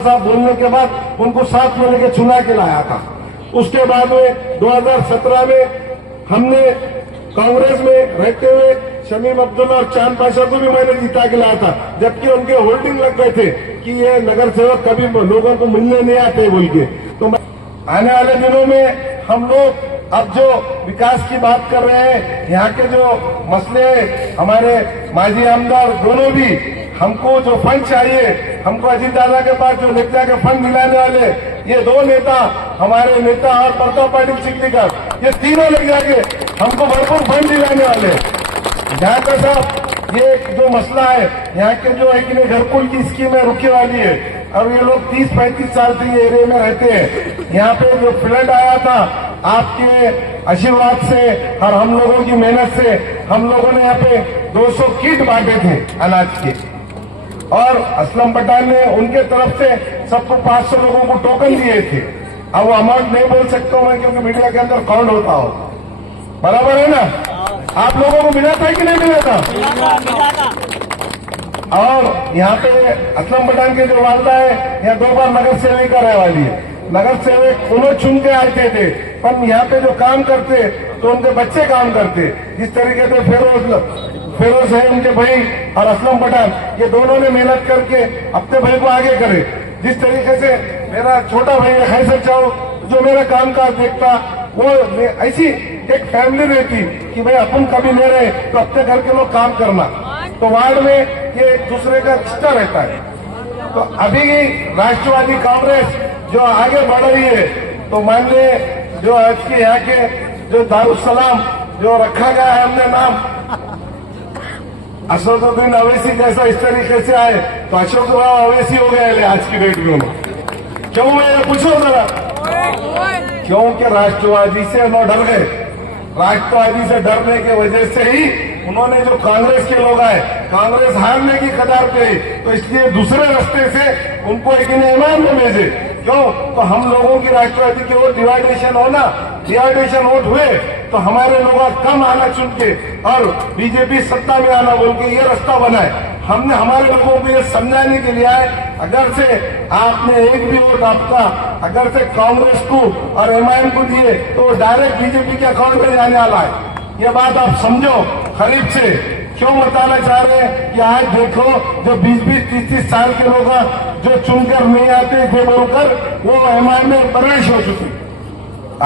साहब बोलने के बाद उनको साथ में लेके चुना के लाया था। उसके बाद में 2017 में हमने कांग्रेस में रहते हुए शमीम अब्दुल्ला और चांद पाशा को भी मैंने जीता के लाया था, जबकि उनके होल्डिंग लग गए थे कि ये नगर सेवक कभी लोगों को मिलने नहीं आते बोल के। तो आने वाले दिनों में हम लोग अब जो विकास की बात कर रहे हैं, यहाँ के जो मसले हमारे माजी आमदार दोनों भी, हमको जो फंड चाहिए, हमको अजीत दादा के पास जो लेके जाके फंड मिलाने वाले ये दो नेता, हमारे नेता और प्रताप पाटिल चिखलीकर, ये तीनों लेके जाके हमको भरपूर फंड दिलाने वाले। यहाँ का साहब ये जो मसला है, यहाँ के जो है कि घरकुल की स्कीम है रुके वाली है। अब ये लोग 30-35 साल से ये एरिया में रहते हैं। यहाँ पे जो फ्लड आया था, आपके आशीर्वाद से और हम लोगों की मेहनत से हम लोगों ने यहाँ पे 200 किट बांटे थे अनाज के, और असलम पठान ने उनके तरफ से सबको 500 लोगों को टोकन दिए थे। अब वो अमाउंट नहीं बोल सकता हूं मैं, क्योंकि मीडिया के अंदर काउंट होता हो। बराबर है ना? आप लोगों को मिला था कि नहीं मिला था? और यहाँ पे असलम पठान के जो वालदा है, यहाँ 2 बार नगर सेविका रहे वाली है। नगर सेवक उन्होंने चुन के आते थे, पर यहाँ पे जो काम करते तो उनके बच्चे काम करते। जिस तरीके से फेरोज है उनके भाई और असलम पठान, ये दोनों ने मेहनत करके अपने भाई को आगे करे। जिस तरीके से मेरा छोटा भाई है खैसर चाव, जो मेरा कामकाज देखता, वो ऐसी एक फैमिली रहती कि भाई अपन कभी नहीं रहे तो अपने घर के लोग काम करना। तो वार्ड में ये एक दूसरे का रिश्ता रहता है। तो अभी राष्ट्रवादी कांग्रेस जो आगे बढ़ रही है, तो मान लीजिए जो आज के यहाँ के जो दारुसलाम जो रखा गया है हमने नाम, असदुद्दीन अवैसी जैसा इस तरीके से आए तो अशोक राव अवैसी हो गए आज की डेट में। क्यों? मैं पूछो जरा, क्योंकि राष्ट्रवादी से वो डर गए। राष्ट्रवादी से डरने की वजह से ही उन्होंने जो कांग्रेस के लोग आए, कांग्रेस हारने की कगार पे, तो इसलिए दूसरे रास्ते से उनको एक ईमान में भेजे। क्यों? तो हम लोगों की राष्ट्रवादी की ओर डिवाइडेशन होना, डिवाइडेशन वोट हुए तो हमारे लोग कम आना चुन के और बीजेपी सत्ता में आना बोल के ये रास्ता बनाए। हमने हमारे लोगों को ये समझाने के लिए आए, अगर से आपने एक भी वोट आपका अगर से कांग्रेस को और एमआईएम को दिए तो डायरेक्ट बीजेपी के अकाउंट में जाने वाला है। ये बात आप समझो। खरीब से क्यों बताना चाह रहे हैं कि आज देखो जो 20-20, 30-30 साल के लोग जो चुनकर नहीं आते थे बोलकर वो एमआईएम में प्रवेश हो चुके।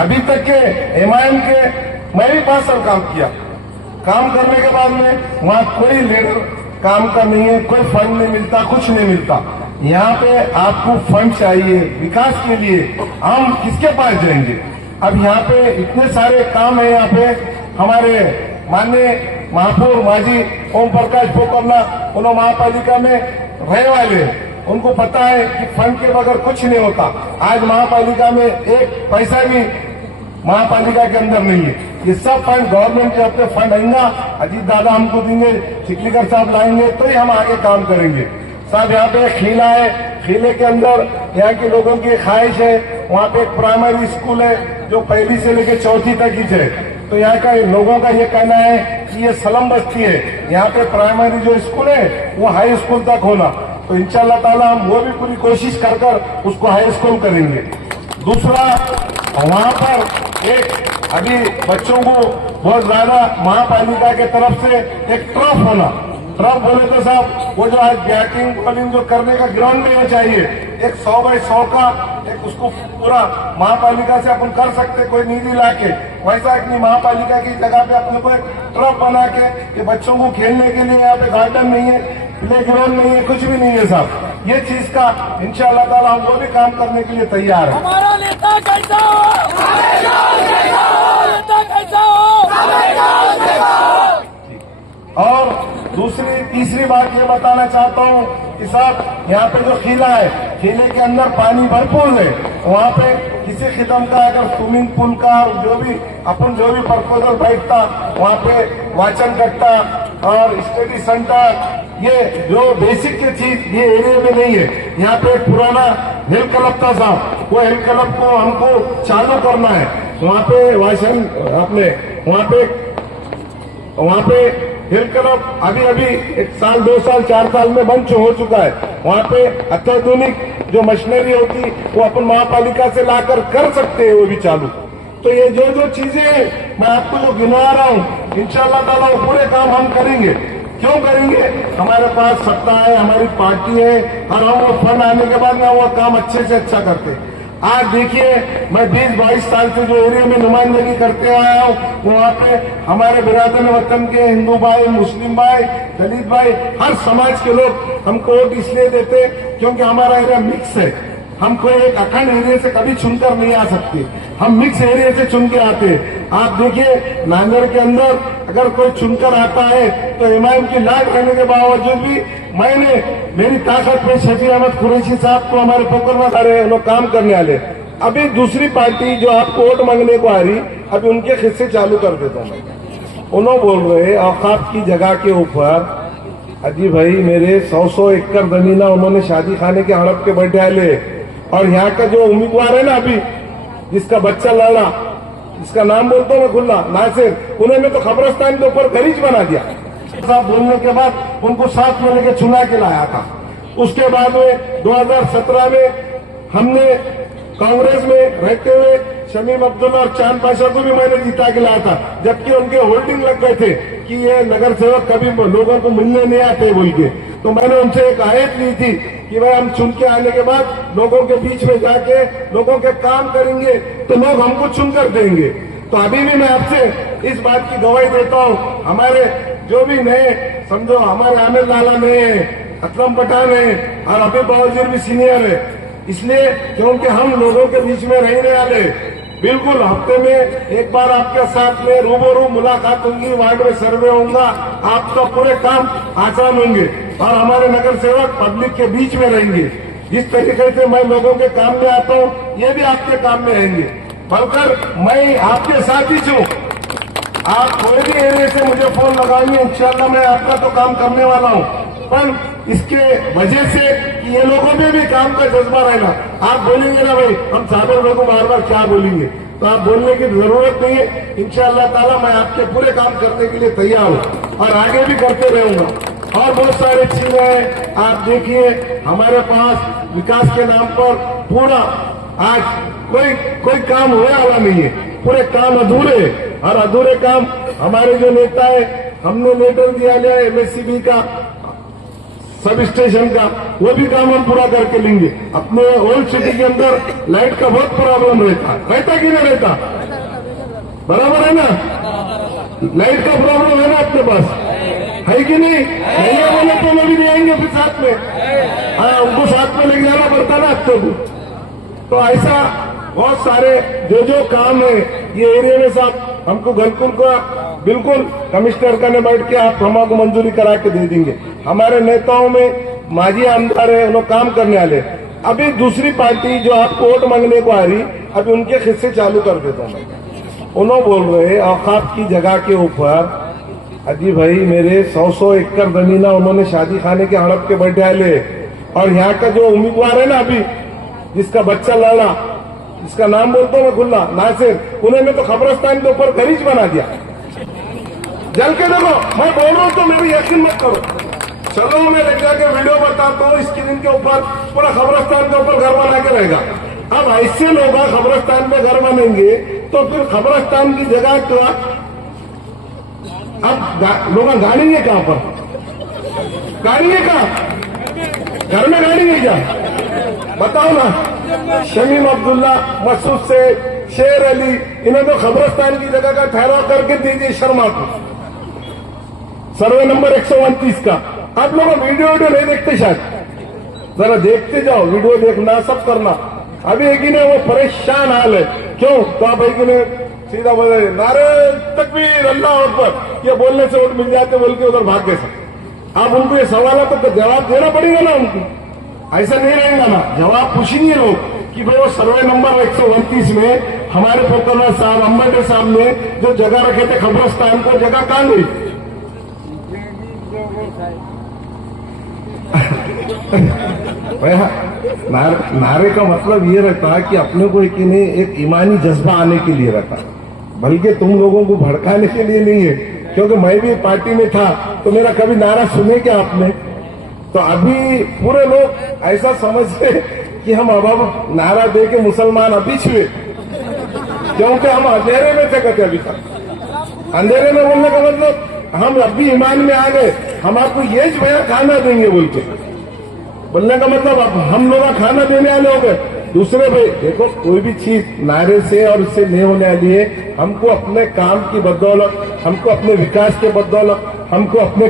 अभी तक के एमआईएम के मैं भी 5 साल काम किया। काम करने के बाद में वहां कोई लीडर काम का नहीं है, कोई फंड नहीं मिलता, कुछ नहीं मिलता। यहाँ पे आपको फंड चाहिए विकास के लिए, हम किसके पास जाएंगे? अब यहाँ पे इतने सारे काम है। यहाँ पे हमारे माननीय महापौर माजी ओम प्रकाश पोकरना, उन्होंने महापालिका में रहने वाले, उनको पता है कि फंड के बगैर कुछ नहीं होता। आज महापालिका में एक पैसा भी महापालिका के अंदर नहीं है। ये सब फंड गवर्नमेंट के अपने फंड आएंगे, अजीत दादा हमको देंगे, चिखलीकर साहब लाएंगे, तो ही हम आगे काम करेंगे। साहब यहाँ पे एक खीला है, खीले के अंदर यहाँ के लोगों की ख्वाहिश है, वहाँ पे एक प्राइमरी स्कूल है जो 1ली से लेकर 4वीं तक ही है। तो यहाँ का लोगों का ये कहना है कि ये सलम बस्ती है, यहाँ पे प्राइमरी जो स्कूल है वो हाई स्कूल तक होना। तो इंशाल्लाह ताला हम वो भी पूरी कोशिश कर उसको हाई स्कूल करेंगे। दूसरा, वहाँ पर एक अभी बच्चों को बहुत ज्यादा महापालिका के तरफ से एक ट्रफ होना। ट्रफ बोले तो साहब वो जो आज बैटिंग बॉलिंग जो करने का ग्राउंड में चाहिए, एक 100 बाई 100 का एक उसको पूरा महापालिका से अपन कर सकते, कोई निधि लाके वैसा अपनी महापालिका की जगह पे अपने को एक ट्रफ बना के, ये बच्चों को खेलने के लिए यहाँ पे गार्डन नहीं है, प्ले ग्राउंड नहीं है, कुछ भी नहीं है साहब। ये चीज का इंशाल्लाह ताला हम वो भी काम करने के लिए तैयार है। हमारा नेता कैसा हो? नेता कैसा हो? और दूसरी तीसरी बात ये बताना चाहता हूँ कि साहब यहाँ पे जो खीला है, खीले के अंदर पानी भरपूर है। वहाँ पे किसी किस्म का अगर स्विमिंग पूल का जो भी प्रपोजल बैठता, वहाँ पे वाचन कट्टा और स्टडी सेंटर, ये जो बेसिक की चीज ये एरिया में नहीं है। यहाँ पे एक पुराना हेल्थ क्लब था साहब, वो हेल्थ क्लब को हमको चालू करना है। वहाँ पे वाचन अपने वहाँ पे हिल क्लब अभी अभी 1 साल 2 साल 4 साल में बंद हो चुका है। वहाँ पे अत्याधुनिक जो मशीनरी होती वो अपन महापालिका से लाकर कर सकते हैं, वो भी चालू। तो ये जो जो चीजें हैं मैं आपको जो गिनवा रहा हूँ, इंशाल्लाह ताला वो पूरे काम हम करेंगे। क्यों करेंगे? हमारे पास सत्ता है, हमारी पार्टी है, और हम वो फंड आने के बाद ना वो काम अच्छे से अच्छा करते हैं। आज देखिए, मैं 20-22 साल से जो एरिया में नुमाइंदगी करते आया हूँ, वहाँ पे हमारे बिरादर वतन के हिंदू भाई, मुस्लिम भाई, दलित भाई, हर समाज के लोग हमको वोट इसलिए देते क्योंकि हमारा एरिया मिक्स है। हम कोई एक अखंड एरिया से कभी चुनकर नहीं आ सकते, हम मिक्स एरिया से चुन के आते हैं। आप देखिए, नांदेड़ के अंदर अगर कोई चुनकर आता है तो इमाम की लाट रहने के बावजूद भी मैंने मेरी ताकत में शफी अहमद कुरैशी साहब को हमारे पोखरवा सारे लोग काम करने वाले। अभी दूसरी पार्टी जो आपको वोट मांगने को आ रही, अभी उनके किस्से चालू कर देता हूँ। उन्होंने बोल रहे औकाफ की जगह के ऊपर, अजी भाई मेरे 100 एकड़ जमीना उन्होंने शादी खाने के हड़प के बैठे आले, और यहाँ का जो उम्मीदवार है ना अभी जिसका बच्चा लड़ा, जिसका नाम बोलता हूँ मैं खुला, नासिर, उन्होंने तो खबरस्तान के ऊपर गरीज बना दिया। साहब बोलने के बाद उनको साथ में लेके चुना के लाया था। उसके बाद में 2017 में हमने कांग्रेस में रहते हुए शमीम अब्दुल्ला और चांद पाशा को भी मैंने जीता के लाया था, जबकि उनके होल्डिंग लग गए थे कि ये नगर सेवक कभी लोगों को मिलने नहीं आते बोल के। तो मैंने उनसे एक आयत ली थी कि भाई हम चुन के आने के बाद लोगों के बीच में जाके लोगों के काम करेंगे तो लोग हमको चुनकर देंगे। तो अभी भी मैं आपसे इस बात की गवाही देता हूँ, हमारे जो भी नए समझो, हमारे आमिर लाला नए हैं, असलम पठान है, और अभी बावजूद भी सीनियर है, इसलिए क्योंकि हम लोगों के बीच में रहने वाले। बिल्कुल हफ्ते में एक बार आपके साथ में रूबरू मुलाकात होंगी, वार्ड में सर्वे होगा, आपका पूरे काम आसान होंगे, और हमारे नगर सेवक पब्लिक के बीच में रहेंगे। जिस तरीके से मैं लोगों के काम में आता हूँ, ये भी आपके काम में रहेंगे, बल्कि मैं आपके साथ ही हूँ। आप कोई भी एरिया से मुझे फोन लगाएंगे, इंशाल्लाह मैं आपका तो काम करने वाला हूँ, पर इसके वजह से कि ये लोगों में भी काम का जज्बा रहना। आप बोलेंगे ना भाई हम साबिर भाई को बार बार क्या बोलेंगे, तो आप बोलने की जरूरत नहीं है। इंशाअल्लाह ताला मैं आपके पूरे काम करने के लिए तैयार हूँ और आगे भी करते रहूंगा। और बहुत सारी चीजें हैं, आप देखिए हमारे पास विकास के नाम पर पूरा आज कोई काम होने वाला नहीं है, पूरे काम अधूरे, और अधूरे काम हमारे जो नेता है, हमने लेटर दिया लिया एमएससीबी का, सब स्टेशन का, वो भी काम हम पूरा करके लेंगे। अपने ओल्ड सिटी के अंदर लाइट का बहुत प्रॉब्लम रहता कि नहीं रहता? बराबर है ना? लाइट का प्रॉब्लम है ना अपने पास, है कि नहीं? नहीं बोले तो लोग भी देंगे फिर साथ में, हाँ उनको साथ में लेके जाना पड़ता ना अब तो ऐसा बहुत सारे जो काम है ये एरिया में साहब हमको गलकुल का बिल्कुल कमिश्नर का ने बैठ के आप हमको मंजूरी करा के दे देंगे। हमारे नेताओं में माजी आमदार है, लोग काम करने वाले। अभी दूसरी पार्टी जो आपको वोट मांगने को आ रही, अभी उनके किस्से चालू कर देता हूँ। उन्होंने बोल रहे औकाफ की जगह के ऊपर, अजी भाई मेरे 100 एकड़ जमीना उन्होंने शादी खाने के हड़प के बैठे आले, और यहाँ का जो उम्मीदवार है ना अभी जिसका बच्चा लड़ा, जिसका नाम बोलता हूँ मैं खुला, नासिर, उन्होंने तो खबरस्तान के ऊपर गरीज बना दिया। जल के देखो, मैं बोल रहा हूँ तो मेरी यकीन मत करो, चलो मैं लग जाके वीडियो बताता हूँ, स्क्रीन के ऊपर पूरा खबरस्तान के ऊपर घर बना के रहेगा। अब ऐसे लोग खबरस्तान में घर बनेंगे तो फिर खबरस्तान की जगह का अब लोग गाड़ेंगे कहाँ पर? गाड़ेंगे कहाँ? घर में गाड़ेंगे क्या? बताओ ना। शमीम अब्दुल्ला, मसूद से शेर अली, इन्हें तो खबरस्तान की जगह का ठहराव करके दीजिए शर्मा को, सर्वे नंबर 129 का। आप लोग वीडियो नहीं देखते शायद, जरा देखते जाओ, वीडियो देखना सब करना। अभी एक ही ने वो परेशान हाल है, क्यों? तो आप एक ही ने सीधा बोले नारे तकबीर अल्लाह अकबर, ये बोलने से वोट मिल जाते बोल के उधर भाग गए सब। आप उनको ये सवाल तो जवाब देना पड़ेगा ना उनको, ऐसा नहीं रहेगा ना। जवाब पूछेंगे लोग कि भाई वो सर्वे नंबर 129 में हमारे पोखरवा साहब, अम्बेडकर साहब ने जो जगह रखे थे खबरस्तान को, जगह कहां गई? नारे का मतलब ये रहता है कि अपने को एक ईमानी जज्बा आने के लिए रहता है, बल्कि तुम लोगों को भड़काने के लिए नहीं है। क्योंकि मैं भी पार्टी में था, तो मेरा कभी नारा सुने क्या आपने? तो अभी पूरे लोग ऐसा समझते कि हम अब नारा दे के मुसलमान अभी छुए, क्योंकि हम अंधेरे में थे कहते अभी तक। अंधेरे में बोलने का मतलब हम अभी ईमान में आ गए, हम आपको ये भैया खाना देंगे बोल के बोलने का मतलब अब हम लोग खाना देने वाले हो गए। दूसरे भाई देखो, कोई भी चीज नारे से और इससे नहीं होने वाली है। हमको अपने काम की बदौलत, हमको अपने विकास के बदौलत, हमको अपने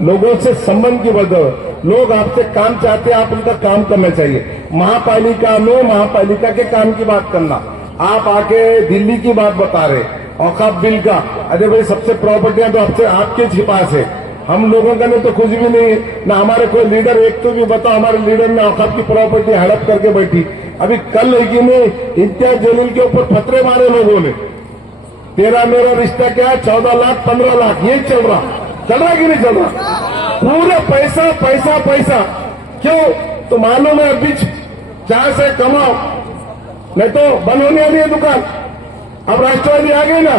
लोगों से संबंध की बदौलत, लोग आपसे काम चाहते हैं, आप उनका काम करना चाहिए। महापालिका में महापालिका के काम की बात करना, आप आके दिल्ली की बात बता रहे, औकाफ बिल का, अरे भाई सबसे प्रॉपर्टियां तो आपसे आपके पास है, हम लोगों का तो कुछ भी नहीं है ना। हमारे कोई लीडर एक तो भी बताओ, हमारे लीडर ने औकाफ की प्रॉपर्टी हड़प करके बैठी। अभी कल है कि नहीं, इम्तियाज जलील के ऊपर फतरे मारे लोगों ने, तेरा मेरा रिश्ता क्या है, 14 लाख 15 लाख ये चल रहा कि नहीं चल रहा? पूरा पैसा पैसा पैसा। क्यों? तो मालूम है अभी चार से कमाओ, नहीं तो बंद होने वाली है दुकान। अब राष्ट्रवादी आ गए ना,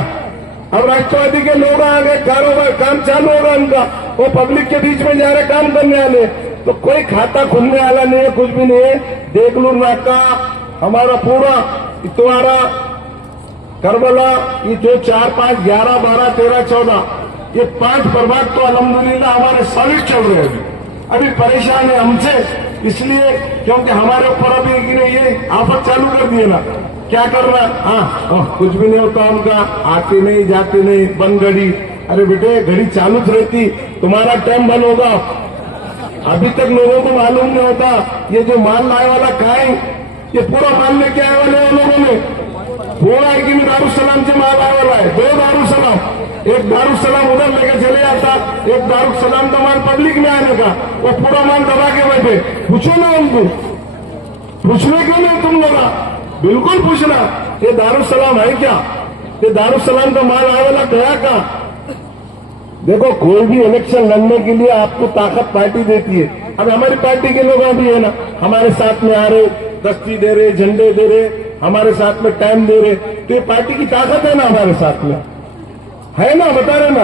अब राष्ट्रवादी के लोग आ गए, कारोबार काम चालू होगा उनका, वो पब्लिक के बीच में जा रहे काम करने वाले, तो कोई खाता खुलने वाला नहीं है, कुछ भी नहीं है। देगलूर नाका हमारा पूरा इतवारा करबला, ये जो 4, 5, 11, 12, 13, 14 ये 5 प्रभाग तो अल्हम्दुलिल्लाह हमारे सॉलिड चल रहे हैं। अभी परेशान है हमसे इसलिए क्योंकि हमारे ऊपर अभी ये आफत चालू कर दिए ना, क्या करना? हाँ, कुछ भी नहीं होता उनका, आते नहीं जाते नहीं, बंद घड़ी। अरे बेटे घड़ी चालू रहती, तुम्हारा टाइम बंद होगा। अभी तक लोगों को मालूम नहीं होता ये जो माल लाए वाला कहाँ है, ये पूरा माल लेके आए वाले हैं लोगों ने, पूरा है कि दारुसलाम से माल आए वाला है, 2 दारुसलाम, एक दारुसलाम उधर लेके चले जाता, एक दारुसलाम का माल पब्लिक में आने का, वो पूरा माल दबा के बैठे। पूछो ना उनको, पूछने क्यों नहीं तुम लोग? बिल्कुल पूछना, ये दारुसलाम है क्या? ये दारुसलाम का माल आए वाला गया का? देखो, कोई भी इलेक्शन लड़ने के लिए आपको ताकत पार्टी देती है। अब हमारी पार्टी के लोग अभी है ना, हमारे साथ में आ रहे, दस्ती दे रहे, झंडे दे रहे, हमारे साथ में टाइम दे रहे, तो ये पार्टी की ताकत है ना, हमारे साथ में है ना, बता रहे ना।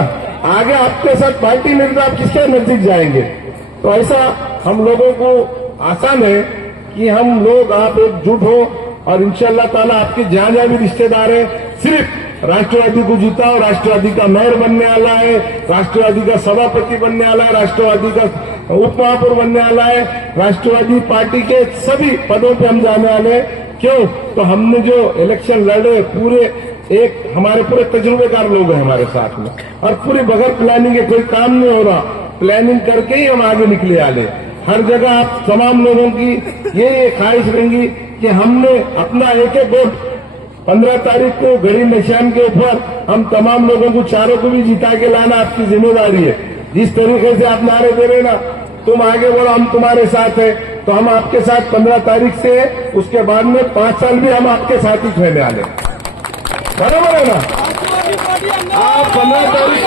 आगे आपके साथ पार्टी में तो आप किसके नजदीक जाएंगे? तो ऐसा हम लोगों को आसान है कि हम लोग आप एकजुट हो, और इंशाअल्लाह ताला आपके जहां जहां भी रिश्तेदार है, सिर्फ राष्ट्रवादी को जीताओ। राष्ट्रवादी का मेयर बनने वाला है, राष्ट्रवादी का सभापति बनने वाला है, राष्ट्रवादी का उप महापौर बनने वाला है, राष्ट्रवादी पार्टी के सभी पदों पे हम जाने वाले हैं। क्यों? तो हमने जो इलेक्शन लड़े पूरे एक हमारे पूरे तजुर्बेकार लोग हैं हमारे साथ में, और पूरे बगैर प्लानिंग के कोई काम नहीं हो रहा, प्लानिंग करके ही हम आगे निकले वाले। हर जगह आप तमाम लोगों की ये ख्वाहिश रहेंगी कि हमने अपना एक वोट 15 तारीख को गरीब निशान के ऊपर हम तमाम लोगों को चारों को भी जिता के लाना आपकी जिम्मेदारी है। जिस तरीके से आप नारे दे रहे ना, तुम आगे बोलो हम तुम्हारे साथ है, तो हम आपके साथ 15 तारीख से, उसके बाद में 5 साल भी हम आपके साथ ही रहने वाले, बराबर है ना? आप 15 तारीख से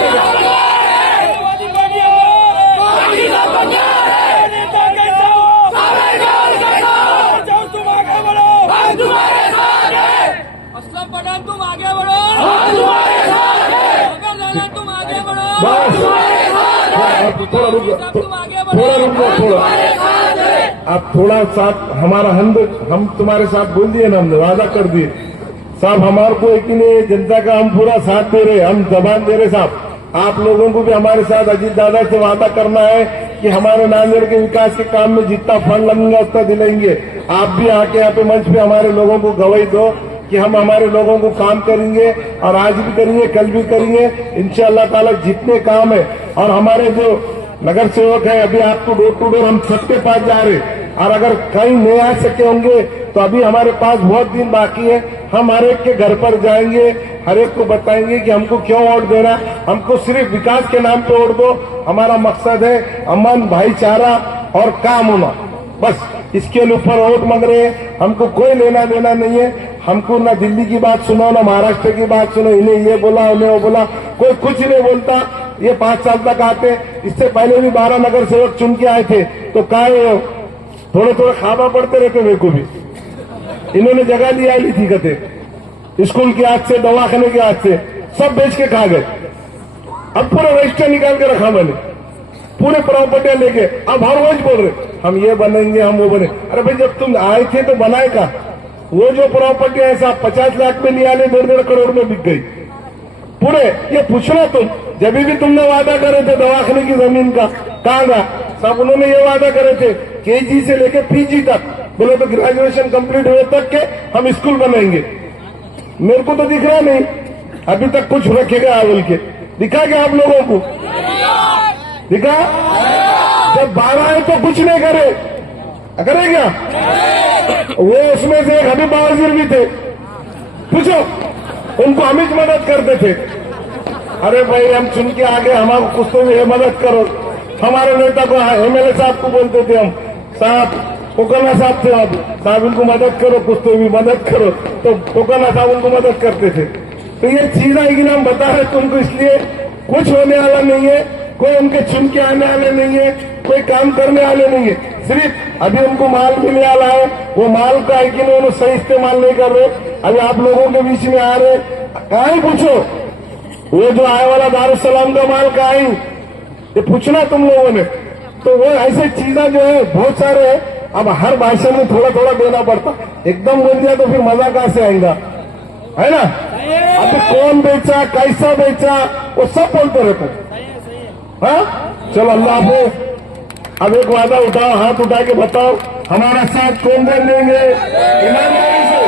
तुम आगे बढ़ो, तुम आगे बढ़ो, थोड़ा रुको, आप थोड़ा साथ हमारा हम तुम्हारे साथ बोल दिए ना, हमने वादा कर दिए साहब, हमारे को एक नहीं जनता का हम पूरा साथ दे रहे, हम जबान दे रहे साहब। आप लोगों को भी हमारे साथ अजीत दादा से वादा करना है कि हमारे नांदेड़ के विकास के काम में जितना फंड लगेगा उतना दिलाएंगे। आप भी आके यहाँ पे मंच पे हमारे लोगों को गवाही दो कि हम हमारे लोगों को काम करेंगे, और आज भी करेंगे, कल भी करेंगे इंशाअल्लाह ताला। जितने काम है, और हमारे जो नगर सेवक है, अभी आपको डोर टू डोर हम सबके पास जा रहे, और अगर कहीं नहीं आ सके होंगे तो अभी हमारे पास बहुत दिन बाकी है। हम हर एक के घर पर जाएंगे, हर एक को बताएंगे कि हमको क्यों वोट देना, हमको सिर्फ विकास के नाम पे वोट दो। हमारा मकसद है अमन, भाईचारा और काम होना, बस इसके ऊपर वोट मांग रहे हैं। हमको कोई लेना देना नहीं है। हमको ना दिल्ली की बात सुनो, ना महाराष्ट्र की बात सुनो, इन्हें ये बोला उन्हें वो बोला, कोई कुछ नहीं बोलता। ये 5 साल तक आते, इससे पहले भी 12 नगर सेवक चुन के आए थे, तो काय थोड़े थोड़े खाना पड़ते रहते मेरे को भी। इन्होंने जगह लिया ली थी कहते, स्कूल के हाथ से, दवाखाने के हाथ से, सब बेच के खा गए। अब पूरा रजिस्टर निकाल के रखा मैंने, पूरे प्रॉपर्टियां लेके। अब हर रोज बोल रहे हम ये बनेंगे, हम वो बने। अरे भाई जब तुम आए थे तो बनाए का? वो जो प्रॉपर्टी है साहब 50 लाख में लिया, 1.5 करोड़ में बिक गई पूरे। ये पूछना तुम, जब भी तुमने वादा करे थे दवाखाने की जमीन का, कहाँ गया साहब? उन्होंने ये वादा करे थे केजी से लेके पीजी तक, बोले तो ग्रेजुएशन कंप्लीट हुए तक के हम स्कूल बनाएंगे। मेरे को तो दिख रहा नहीं अभी तक कुछ रखेगा बोल के। दिखा क्या आप लोगों को? दिखा? जब 12 है तो कुछ नहीं करे, करे क्या? वो उसमें से एक हबीब बावजीर भी थे, पूछो उनको हम ही मदद करते थे। अरे भाई हम चुन के आगे, हमारे कुछ तो भी मदद करो। हमारे नेता को एमएलए साहब को बोलते थे हम, साहब कोकना साहब थे, अब साहब इनको मदद करो, कुछ तो भी मदद करो, तो कोकना साहब उनको मदद करते थे। तो ये चीजें एक नाम बता रहे तुमको, इसलिए कुछ होने वाला नहीं है, कोई उनके चुन के आने वाले नहीं है, कोई काम करने वाले नहीं है। सिर्फ अभी उनको माल मिलने वाला है, वो माल का है कि उन्होंने सही इस्तेमाल नहीं कर रहे। अभी आप लोगों के बीच में आ रहे, कहाँ ही पूछो वो जो आए वाला दारुसलाम का माल कहाँ ही, ये पूछना तुम लोगों ने। तो वो ऐसे चीजें जो है बहुत सारे है। अब हर भाषण में थोड़ा थोड़ा देना पड़ता, एकदम बोल दिया तो फिर मजा कहाँ से आएगा, है ना? अभी कौन बेचा, कैसा बेचा, वो सब बोलते रहते। हाँ चलो अल्लाह हाफिज। अब एक वादा उठाओ, हाथ उठा के बताओ हमारा साथ कौन देंगे ईमानदारी से।